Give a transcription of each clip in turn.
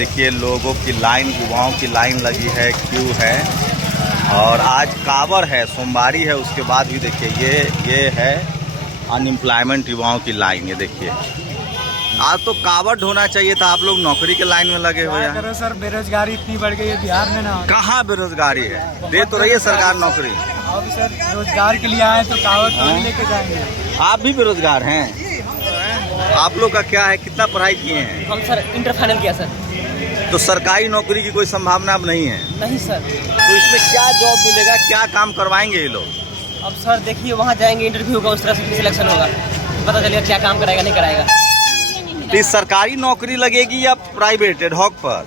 देखिए लोगों की लाइन, युवाओं की लाइन लगी है, क्यू है। और आज कावर है, सोमवारी है। उसके बाद भी देखिए ये है अनएम्प्लॉयमेंट युवाओं की लाइन। ये देखिए आज तो कावर ढोना चाहिए था, आप लोग नौकरी के लाइन में लगे हुए हैं। करो सर, बेरोजगारी इतनी बढ़ गई है बिहार में ना। कहाँ बेरोजगारी है? दे तो रही है सरकार नौकरी। अब सर रोजगार के लिए आए तो कावर तो नहीं लेके जाएंगे। आप भी बेरोजगार हैं? आप लोग का क्या है, कितना पढ़ाई किए हैं? हम सर इंटर फाइनल किया सर। तो सरकारी नौकरी की कोई संभावना अब नहीं है? नहीं सर। तो इसमें क्या जॉब मिलेगा, क्या काम करवाएंगे ये लोग? अब सर देखिए वहाँ जाएंगे, इंटरव्यू होगा, उस तरह से सिलेक्शन होगा, पता चलेगा क्या काम कराएगा नहीं कराएगा। तो इस सरकारी नौकरी लगेगी या प्राइवेट एडहॉक पर?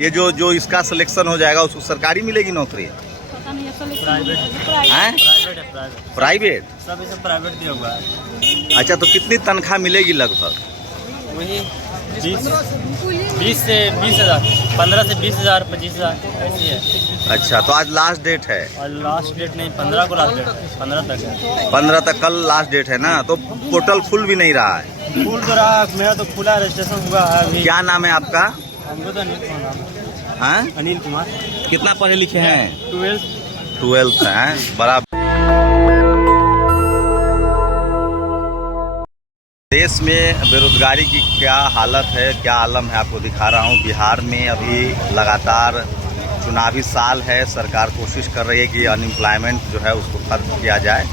ये जो इसका सिलेक्शन हो जाएगा उसको सरकारी मिलेगी नौकरी? प्राइवेट सब प्राइवेट दिया हुआ है। अच्छा, तो कितनी तनख्वाह मिलेगी लगभग? वही 20 से 20,000, 15 से 20,000, 25,000 ऐसी है। अच्छा, तो आज लास्ट डेट है? और लास्ट डेट नहीं, 15 को लास्ट डेट, 15 तक है। 15 तक कल लास्ट डेट है ना? तो पोर्टल खुल भी नहीं रहा है? फूल तो रहा, मेरा तो खुला रजिस्ट्रेशन हुआ है अभी। क्या नाम है आपका? हमको तो अनिल कुमार। हाँ? अनिल कुमार। कितना पढ़े लिखे हैं? 12th है। बड़ा देश में बेरोजगारी की क्या हालत है, क्या आलम है, आपको दिखा रहा हूँ। बिहार में अभी लगातार चुनावी साल है, सरकार कोशिश कर रही है कि अनएम्प्लॉयमेंट जो है उसको खत्म किया जाए।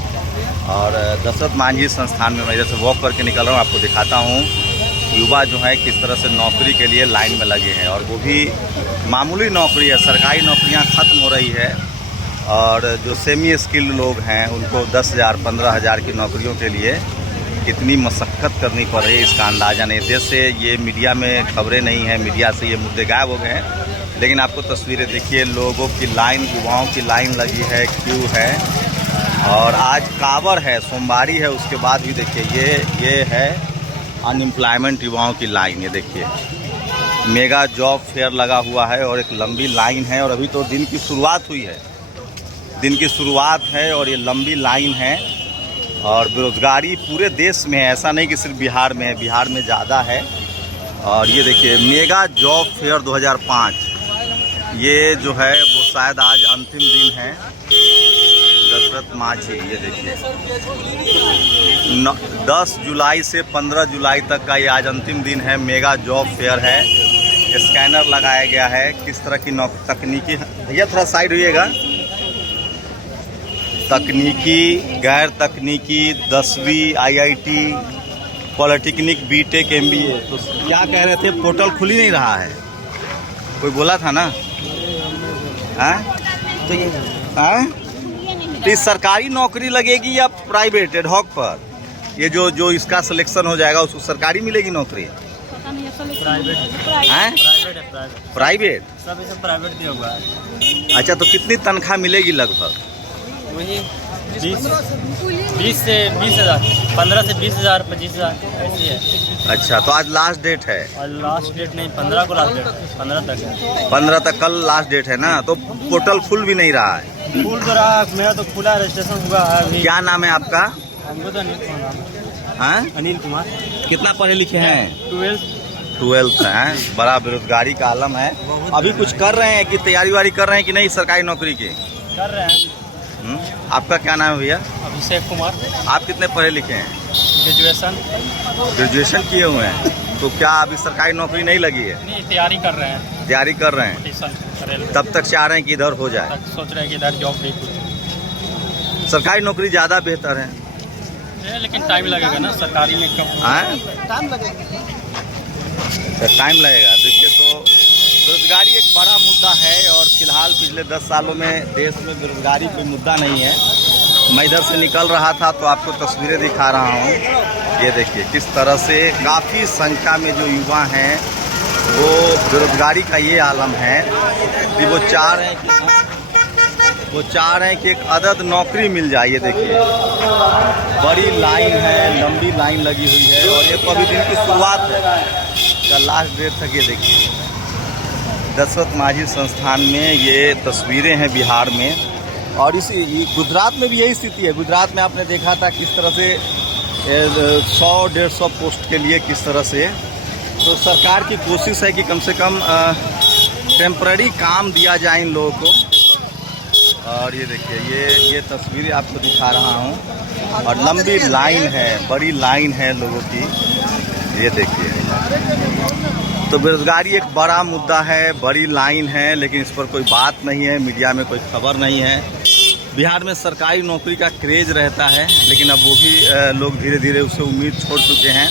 और दशरथ मांझी संस्थान में मैं इधर से वॉक करके निकल रहा हूँ, आपको दिखाता हूँ युवा जो है किस तरह से नौकरी के लिए लाइन में लगे हैं। और वो भी मामूली नौकरी है, सरकारी नौकरियाँ ख़त्म हो रही है। और जो सेमी स्किल्ड लोग हैं उनको 10,000, 15,000 की नौकरियों के लिए कितनी मशक्क़त करनी पड़ रही है, इसका अंदाज़ा नहीं। देश से ये मीडिया में खबरें नहीं हैं, मीडिया से ये मुद्दे गायब हो गए हैं। लेकिन आपको तस्वीरें देखिए, लोगों की लाइन, युवाओं की लाइन लगी है, क्यू है। और आज कावर है, सोमवारी है। उसके बाद भी देखिए ये है अनएम्प्लॉयमेंट युवाओं की लाइन। ये देखिए मेगा जॉब फेयर लगा हुआ है और एक लंबी लाइन है। और अभी तो दिन की शुरुआत हुई है, दिन की शुरुआत है और ये लंबी लाइन है। और बेरोजगारी पूरे देश में है, ऐसा नहीं कि सिर्फ बिहार में है, बिहार में ज़्यादा है। और ये देखिए मेगा जॉब फेयर 2005, ये जो है वो शायद आज अंतिम दिन है। दशरथ मांझी, ये देखिए 10 जुलाई से 15 जुलाई तक का ये आज अंतिम दिन है। मेगा जॉब फेयर है, स्कैनर लगाया गया है। किस तरह की तकनीकी, भैया थोड़ा साइड होइएगा। तकनीकी, गैर तकनीकी, 10वीं IIT, पॉलिटेक्निक, BTech, MBA। तो क्या कह रहे थे, पोर्टल खुल ही नहीं रहा है, कोई बोला था ना? हाँ? तो ये तो इस सरकारी नौकरी लगेगी या प्राइवेट एडहॉक पर? ये जो इसका सिलेक्शन हो जाएगा उसको सरकारी मिलेगी नौकरी? प्राइवेट सब प्राइवेट दिया हुआ है। अच्छा, तो कितनी तनख्वाह मिलेगी लगभग? वही 20 से 20,000, 15 से 20,000, 25,000 ऐसी है। अच्छा, तो आज लास्ट डेट है? और लास्ट डेट नहीं, 15 को लास्ट डेट, 15 तक है। 15 तक कल लास्ट डेट है ना? तो पोर्टल खुल भी नहीं रहा है? फूल तो रहा, मेरा तो खुला रजिस्ट्रेशन हुआ है अभी। क्या नाम है आपका? हमको तो अनिल कुमार। हाँ? अनिल कुमार। कितना पढ़े लिखे हैं? 12th है। बड़ा बेरोजगारी का आलम है। अभी कुछ कर रहे हैं कि तैयारी वारी कर रहे हैं कि नहीं सरकारी नौकरी की? कर रहे हैं। आपका क्या नाम है भैया? अभिषेक कुमार। आप कितने पढ़े लिखे हैं? ग्रेजुएशन किए हुए हैं। तो क्या अभी सरकारी नौकरी नहीं लगी है? नहीं, तैयारी कर रहे हैं। तैयारी कर रहे हैं, तब तक चाह रहे हैं कि इधर हो जाए? सोच रहे हैं कि इधर जॉब नहीं, कुछ सरकारी नौकरी ज़्यादा बेहतर है। लेकिन टाइम लगेगा ना सरकारी में। टाइम लगेगा। टाइम लगेगा। देखिए, तो बेरोजगारी एक बड़ा मुद्दा है और फिलहाल पिछले 10 सालों में देश में बेरोजगारी कोई मुद्दा नहीं है। मैं इधर से निकल रहा था तो आपको तस्वीरें दिखा रहा हूँ। ये देखिए किस तरह से काफ़ी संख्या में जो युवा हैं वो बेरोजगारी का ये आलम है कि वो चाह रहे हैं कि एक अदद नौकरी मिल जाए। ये देखिए बड़ी लाइन है, लंबी लाइन लगी हुई है। और ये तो अभी दिन की शुरुआत है, का लास्ट डेट तक। ये देखिए दशरथ मांझी संस्थान में ये तस्वीरें हैं बिहार में। और गुजरात में भी यही स्थिति है। गुजरात में आपने देखा था किस तरह से 100-150 पोस्ट के लिए किस तरह से तो सरकार की कोशिश है कि कम से कम टेम्पररी काम दिया जाए इन लोगों को। और ये देखिए ये तस्वीरें आपको दिखा रहा हूँ और लंबी लाइन है, बड़ी लाइन है लोगों की। ये देखिए, तो बेरोजगारी एक बड़ा मुद्दा है, बड़ी लाइन है, लेकिन इस पर कोई बात नहीं है, मीडिया में कोई खबर नहीं है। बिहार में सरकारी नौकरी का क्रेज रहता है, लेकिन अब वो भी लोग धीरे धीरे उससे उम्मीद छोड़ चुके हैं।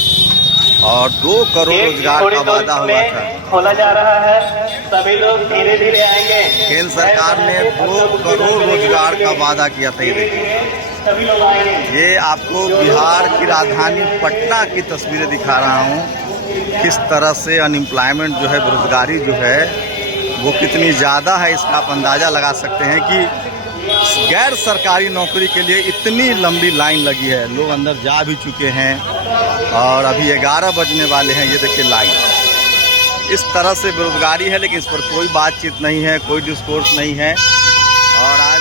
और 2 करोड़ रोजगार का वादा हुआ था, खोला जा रहा है, सभी लोग धीरे धीरे आएंगे। केंद्र सरकार ने 2 करोड़ रोजगार का वादा किया था। ये देखिए, सभी लोग आएंगे। ये आपको बिहार की राजधानी पटना की तस्वीरें दिखा रहा हूँ, किस तरह से अनएम्प्लॉयमेंट जो है, बेरोजगारी जो है वो कितनी ज़्यादा है। इसका आप अंदाज़ा लगा सकते हैं कि गैर सरकारी नौकरी के लिए इतनी लंबी लाइन लगी है। लोग अंदर जा भी चुके हैं और अभी 11 बजने वाले हैं। ये देखिए लाइन इस तरह से बेरोजगारी है, लेकिन इस पर कोई बातचीत नहीं है, कोई डिस्कोर्स नहीं है। और आज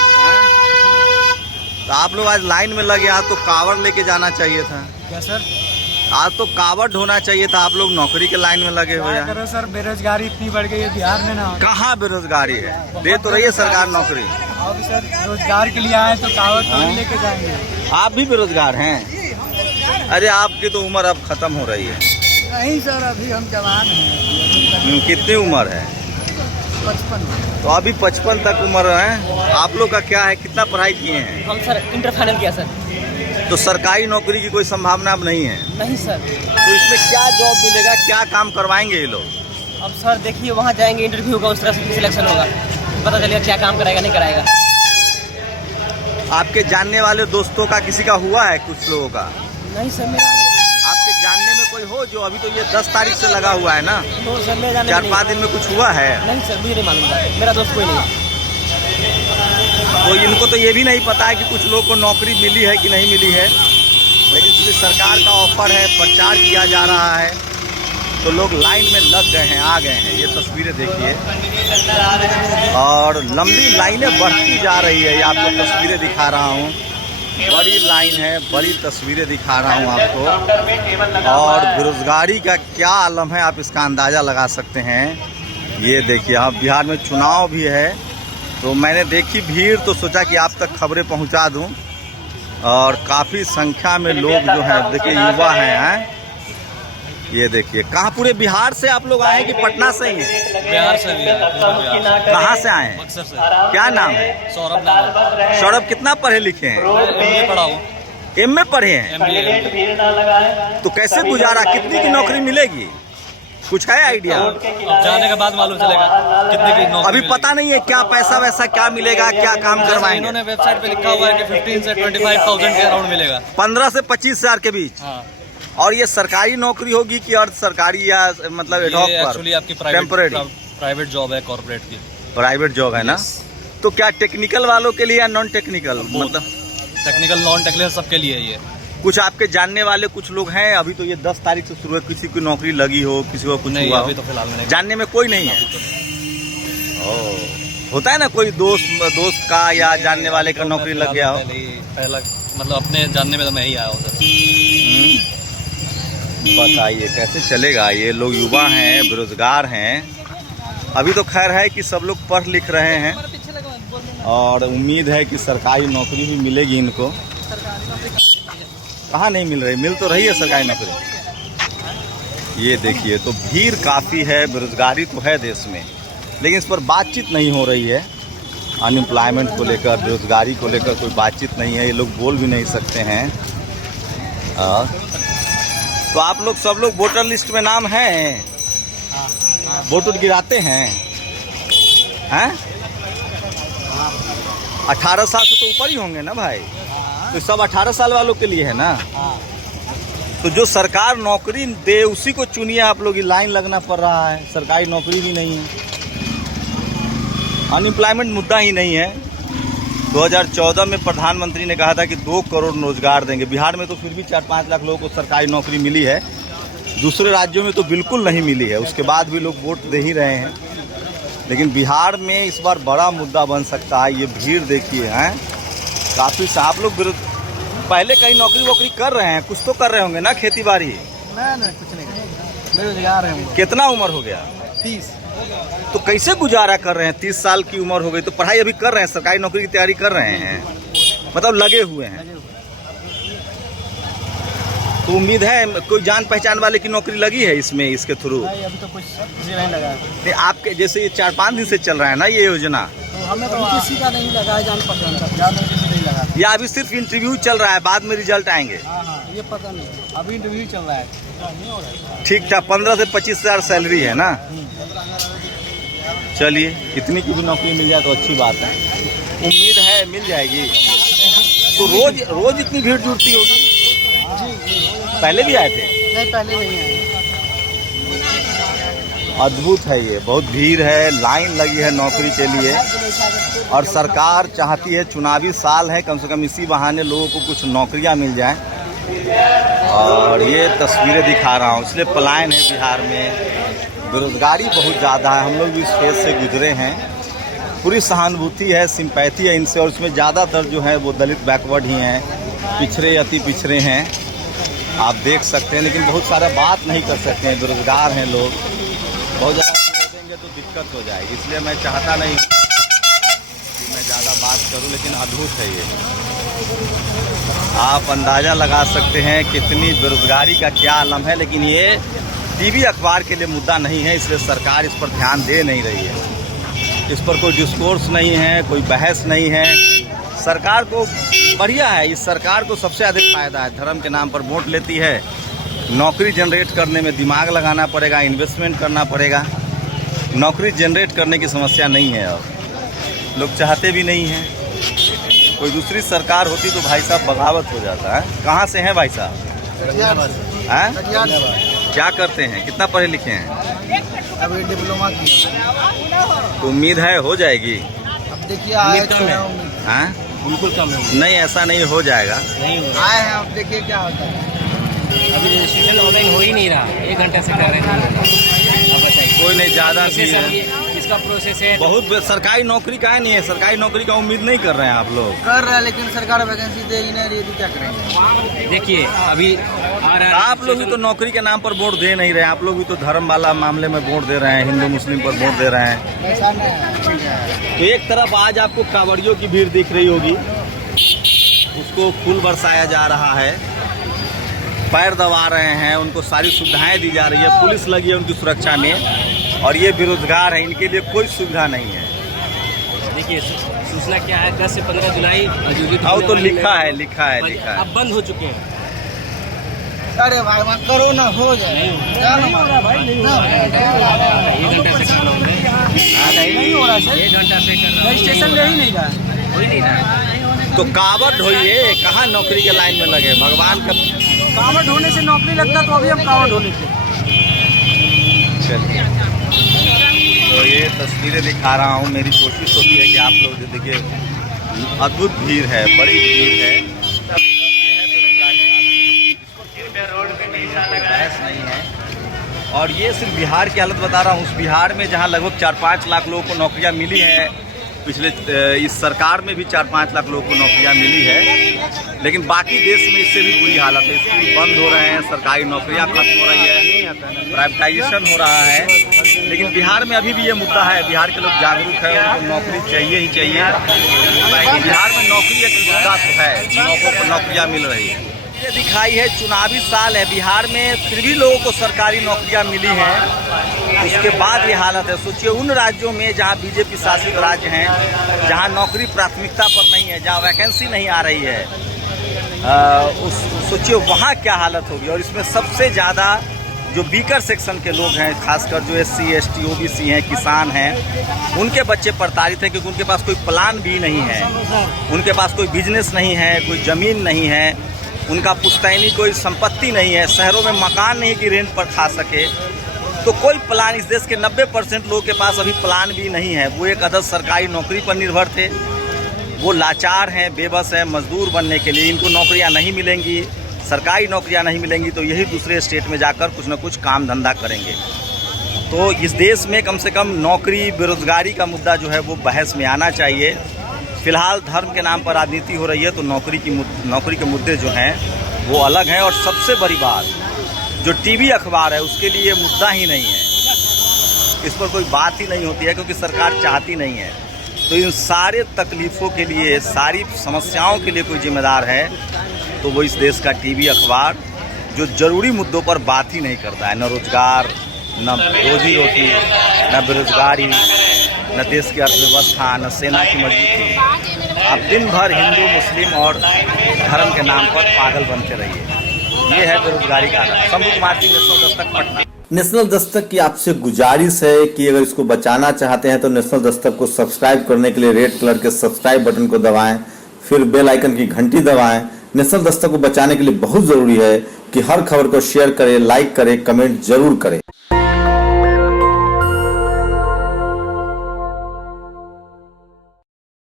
तो आप लोग आज लाइन में लगे, आज तो कावड़ लेके जाना चाहिए था। क्या सर? आज तो कावड़ ढोना चाहिए था। आप लोग नौकरी के लाइन में लगे हुए हैं। करो सर, बेरोजगारी इतनी बढ़ गई है बिहार में ना। कहाँ बेरोजगारी है? दे तो रही है सरकार नौकरी। अब सर रोजगार के लिए आए तो कावड़ तो लेके जाएंगे। आप भी बेरोजगार हैं? अरे आपकी तो उम्र अब खत्म हो रही है। नहीं सर, अभी हम जवान हैं। कितनी उम्र है? 55। तो अभी 55 तक उम्र है। आप लोग का क्या है, कितना पढ़ाई किए हैं? हम सर इंटर फाइनल किया सर। तो सरकारी नौकरी की कोई संभावना अब नहीं है? नहीं सर। तो इसमें क्या जॉब मिलेगा, क्या काम करवाएंगे ये लोग? अब सर देखिए, वहाँ जाएंगे, इंटरव्यू होगा, उस तरह से सिलेक्शन होगा, पता चलेगा क्या काम कराएगा नहीं कराएगा। आपके जानने वाले दोस्तों का किसी का हुआ है? कुछ लोगों का? नहीं सर, मेरा आपके जानने में कोई हो जो, अभी तो ये 10 तारीख से लगा हुआ है ना, तो सर मेरे जानने में 4-5 दिन में कुछ हुआ है? नहीं सर, मुझे नहीं मालूम था, मेरा दोस्त कोई नहीं। तो इनको तो ये भी नहीं पता है कि कुछ लोगों को नौकरी मिली है कि नहीं मिली है, लेकिन चूँकि सरकार का ऑफर है, प्रचार किया जा रहा है, तो लोग लाइन में लग गए हैं, आ गए हैं। ये तस्वीरें देखिए और लंबी लाइनें बढ़ती जा रही है। ये आपको तस्वीरें दिखा रहा हूँ, बड़ी लाइन है, बड़ी तस्वीरें दिखा रहा हूँ आपको। और बेरोजगारी का क्या आलम है, आप इसका अंदाज़ा लगा सकते हैं। ये देखिए, अब बिहार में चुनाव भी है, तो मैंने देखी भीड़ तो सोचा कि आप तक खबरें पहुंचा दूं। और काफ़ी संख्या में लोग जो हैं, देखिए युवा हैं। ये देखिए, कहाँ पूरे बिहार से आप लोग आए हैं कि पटना से ही हैं? बिहार से भी कहाँ से आए हैं? बक्सर से। क्या नाम है? सौरभ नाम है। सौरभ कितना पढ़े लिखे हैं? MBA पढ़ा हूँ। MA पढ़े हैं? MBA। तो कैसे गुजारा, कितनी की नौकरी मिलेगी, कुछ है आइडिया? अब जाने के बाद मालूम चलेगा कितने की नौकरी अभी पता नहीं है क्या पैसा वैसा क्या मिलेगा, क्या काम करवाएंगे? इन्होंने वेबसाइट पे लिखा हुआ है कि 15 से 25,000 के अराउंड मिलेगा। 15 से 25,000 के बीच। हाँ। और ये सरकारी नौकरी होगी कि अर्ध सरकारी या मतलब एडहॉक पर? एक्चुअली आपकी प्राइवेट जॉब है, कॉर्पोरेट की प्राइवेट जॉब है ना। तो क्या टेक्निकल वालों के लिए या नॉन टेक्निकल? मतलब टेक्निकल नॉन टेक्निकल सबके लिए ये। कुछ आपके जानने वाले कुछ लोग हैं? अभी तो ये 10 तारीख से शुरू है, किसी की नौकरी लगी हो, किसी को कुछ नहीं, हुआ अभी हो? तो फिलहाल में जानने में कोई नहीं है। होता है ना, कोई दोस्त का या जानने वाले का नौकरी लग गया हो। पहला मतलब अपने जानने में तो मैं ही आया हूँ सर। बताइए कैसे चलेगा? ये लोग युवा हैं, बेरोजगार हैं। अभी तो खैर है कि सब लोग पढ़ लिख रहे हैं और उम्मीद है कि सरकारी नौकरी भी मिलेगी इनको। कहाँ नहीं मिल रही, मिल तो रही है सरकारी नौकरी। ये देखिए, तो भीड़ काफ़ी है, बेरोजगारी तो है देश में, लेकिन इस पर बातचीत नहीं हो रही है। अनएम्प्लॉयमेंट को लेकर, बेरोजगारी को लेकर कोई बातचीत नहीं है, ये लोग बोल भी नहीं सकते हैं। तो आप लोग सब लोग वोटर लिस्ट में नाम है? वोट गिराते हैं? 18 साल से तो ऊपर ही होंगे ना भाई, तो सब 18 साल वालों के लिए है ना। तो जो सरकार नौकरी दे उसी को चुनिए आप लोग। लाइन लगना पड़ रहा है, सरकारी नौकरी भी नहीं है, अनएम्प्लॉयमेंट मुद्दा ही नहीं है। 2014 में प्रधानमंत्री ने कहा था कि 2 करोड़ रोजगार देंगे। बिहार में तो फिर भी 4-5 लाख लोगों को सरकारी नौकरी मिली है, दूसरे राज्यों में तो बिल्कुल नहीं मिली है। उसके बाद भी लोग वोट दे ही रहे हैं, लेकिन बिहार में इस बार बड़ा मुद्दा बन सकता है। ये भीड़ देखिए हैं, काफ़ी आप लोग पहले कहीं नौकरी वोकरी कर रहे हैं, कुछ तो कर रहे होंगे ना, खेती बाड़ी? नहीं कुछ नहीं। बेरोजगार है। कितना उम्र हो गया? 30। तो कैसे गुजारा कर रहे हैं? 30 साल की उम्र हो गई तो पढ़ाई अभी कर रहे हैं, सरकारी नौकरी की तैयारी कर रहे हैं, मतलब लगे हुए हैं। तो उम्मीद है कोई जान पहचान वाले की नौकरी लगी है इसमें, इसके थ्रू? नहीं, अभी तो कुछ नहीं लगा। नहीं, आपके जैसे ये 4-5 दिन से चल रहा है ना ये योजना, तो हमें तो किसी का नहीं लगा है, जान पहचान का नहीं लगा। या अभी सिर्फ इंटरव्यू चल रहा है, बाद में रिजल्ट आएंगे? हाँ, ये पता नहीं, अभी इंटरव्यू चल रहा है। ठीक था, 15 से 25 हज़ार सैलरी है ना। चलिए, इतनी की भी नौकरी मिल जाए तो अच्छी बात है, उम्मीद है मिल जाएगी। तो रोज इतनी भीड़ जुड़ती होगी? पहले भी आए थे? नहीं, पहले नहीं आए। अद्भुत है ये, बहुत भीड़ है, लाइन लगी है नौकरी के लिए, और सरकार चाहती है, चुनावी साल है, कम से कम इसी बहाने लोगों को कुछ नौकरियां मिल जाएं। और ये तस्वीरें दिखा रहा हूँ, इसलिए पलायन है बिहार में, बेरोजगारी बहुत ज़्यादा है। हम लोग भी इस फेज से गुजरे हैं, पूरी सहानुभूति है, सिंपैथी है इनसे, और इसमें ज़्यादातर जो है वो दलित बैकवर्ड ही हैं, पिछड़े अति पिछड़े हैं, आप देख सकते हैं। लेकिन बहुत सारा बात नहीं कर सकते हैं, बेरोजगार हैं लोग, बहुत ज़्यादा कर देंगे तो दिक्कत हो जाएगी, इसलिए मैं चाहता नहीं कि मैं ज़्यादा बात करूं। लेकिन अद्भुत है ये, आप अंदाज़ा लगा सकते हैं कितनी बेरोजगारी का क्या आलम है। लेकिन ये टीवी अखबार के लिए मुद्दा नहीं है, इसलिए सरकार इस पर ध्यान दे नहीं रही है, इस पर कोई डिस्कोर्स नहीं है, कोई बहस नहीं है। सरकार को बढ़िया है, इस सरकार को सबसे अधिक फायदा है, धर्म के नाम पर वोट लेती है, नौकरी जनरेट करने में दिमाग लगाना पड़ेगा, इन्वेस्टमेंट करना पड़ेगा। नौकरी जनरेट करने की समस्या नहीं है, और लोग चाहते भी नहीं हैं। कोई दूसरी सरकार होती तो भाई साहब बगावत हो जाता है। कहाँ से हैं भाई साहब? हैं? क्या करते हैं, कितना पढ़े लिखे हैं? अभी डिप्लोमा किया। तो उम्मीद है हो जाएगी? अब देखिए आए कम है। हाँ, बिल्कुल कम है। नहीं ऐसा नहीं, हो जाएगा। नहीं आए हैं, अब देखिए क्या होता है। अभी रजिस्ट्रेशन ऑनलाइन हो ही नहीं रहा, 1 घंटे से कर रहे हैं। अब बताइए, कोई नहीं, ज़्यादा भीड़ है, इसका प्रोसेस है बहुत। सरकारी नौकरी का है नहीं है, सरकारी नौकरी का उम्मीद नहीं कर रहे हैं आप लोग? कर रहा है, लेकिन सरकार वैकेंसी दे ही नहीं रही, तो क्या करेंगे? देखिए अभी आ रहा है। आप लोग भी तो नौकरी के नाम पर वोट दे नहीं रहे हैं, आप लोग भी तो धर्म वाला मामले में वोट दे रहे हैं, हिंदू मुस्लिम पर वोट दे रहे हैं। ऐसा नहीं है। तो एक तरफ आज आपको कांवड़ियों की भीड़ दिख रही होगी, उसको फूल बरसाया जा रहा है, पैर दबा रहे हैं, उनको सारी सुविधाएं दी जा रही है, पुलिस लगी है उनकी सुरक्षा में, और ये बेरोजगार हैं, इनके लिए कोई सुविधा नहीं है। देखिए सूचना क्या है, 10 से 15 जुलाई हाँ तो लिखा है, लिखा है, लिखा है। अब बंद हो चुके हैं। अरे भाई वहाँ करो ना, हो जाए। नहीं हो रहा भाई, नहीं हो रहा। 1 घंटा से कर रहा हूँ मैं। नहीं हो रहा सर, 1 घंटा से कर रहा हूँ, रजिस्ट्रेशन ले ही नहीं रहा, हो ही नहीं रहा। तो कांवड़ ढोइए, कहाँ नौकरी के लाइन में लगे, भगवान का। कांवड़ ढोने से नौकरी लगता तो अभी हम कांवड़ ढोने थे। चलिए, तो ये तस्वीरें दिखा रहा हूँ, मेरी कोशिश होती है कि आप लोग देखिए, अद्भुत भीड़ है, बड़ी भीड़ है, बहस नहीं है। और ये सिर्फ बिहार की हालत बता रहा हूँ, उस बिहार में जहाँ लगभग 4-5 लाख लोगों को नौकरियाँ मिली हैं, पिछले इस सरकार में भी 4-5 लाख लोगों को नौकरियाँ मिली है, लेकिन बाकी देश में इससे भी बुरी हालत है, स्कूल बंद हो रहे हैं, सरकारी नौकरियाँ खत्म हो रही है, प्राइवेटाइजेशन हो रहा है। लेकिन बिहार में अभी भी ये मुद्दा है, बिहार के लोग जागरूक है, उनको नौकरी चाहिए ही चाहिए। बिहार में नौकरी एक मुद्दा तो है, लोगों को नौकरियाँ मिल रही है। ये दिखाई है, चुनावी साल है बिहार में, फिर भी लोगों को सरकारी नौकरियां मिली हैं, उसके बाद ये हालत है। सोचिए उन राज्यों में जहां बीजेपी शासित राज्य हैं, जहां नौकरी प्राथमिकता पर नहीं है, जहां वैकेंसी नहीं आ रही है, सोचिए वहां क्या हालत होगी। और इसमें सबसे ज़्यादा जो वीकर सेक्शन के लोग हैं, खासकर जो SC ST OBC हैं, किसान हैं, उनके बच्चे प्रताड़ित हैं, क्योंकि उनके पास कोई प्लान भी नहीं है, उनके पास कोई बिजनेस नहीं है, कोई ज़मीन नहीं है, उनका पुश्तैनी कोई संपत्ति नहीं है, शहरों में मकान नहीं कि रेंट पर खा सके। तो कोई प्लान, इस देश के 90% लोगों के पास अभी प्लान भी नहीं है। वो एक अदद सरकारी नौकरी पर निर्भर थे, वो लाचार हैं, बेबस हैं, मजदूर बनने के लिए। इनको नौकरियां नहीं मिलेंगी, सरकारी नौकरियां नहीं मिलेंगी, तो यही दूसरे स्टेट में जाकर कुछ न कुछ काम धंधा करेंगे। तो इस देश में कम से कम नौकरी, बेरोजगारी का मुद्दा जो है वो बहस में आना चाहिए। फिलहाल धर्म के नाम पर राजनीति हो रही है, तो नौकरी के मुद्दे जो हैं वो अलग हैं। और सबसे बड़ी बात, जो टीवी अखबार है उसके लिए मुद्दा ही नहीं है, इस पर कोई बात ही नहीं होती है, क्योंकि सरकार चाहती नहीं है। तो इन सारे तकलीफ़ों के लिए, सारी समस्याओं के लिए कोई जिम्मेदार है तो वो इस देश का टीवी अखबार, जो ज़रूरी मुद्दों पर बात ही नहीं करता है। न रोज़गार, न रोजी रोटी, न बेरोजगारी, न देश की अर्थव्यवस्था, न सेना की मजबूती। आप दिन भर हिंदू, मुस्लिम और धर्म के नाम पर पागल बनते रहिए। ये है बेरोजगारी का हालत। शंभू कुमार सिंह, नेशनल दस्तक, पटना। नेशनल दस्तक की आपसे गुजारिश है कि अगर इसको बचाना चाहते हैं तो नेशनल दस्तक को सब्सक्राइब करने के लिए रेड कलर के सब्सक्राइब बटन को दबाएं, फिर बेल आइकन की घंटी दबाएं। नेशनल दस्तक को बचाने के लिए बहुत जरूरी है कि हर खबर को शेयर करें, लाइक करें, कमेंट जरूर करें।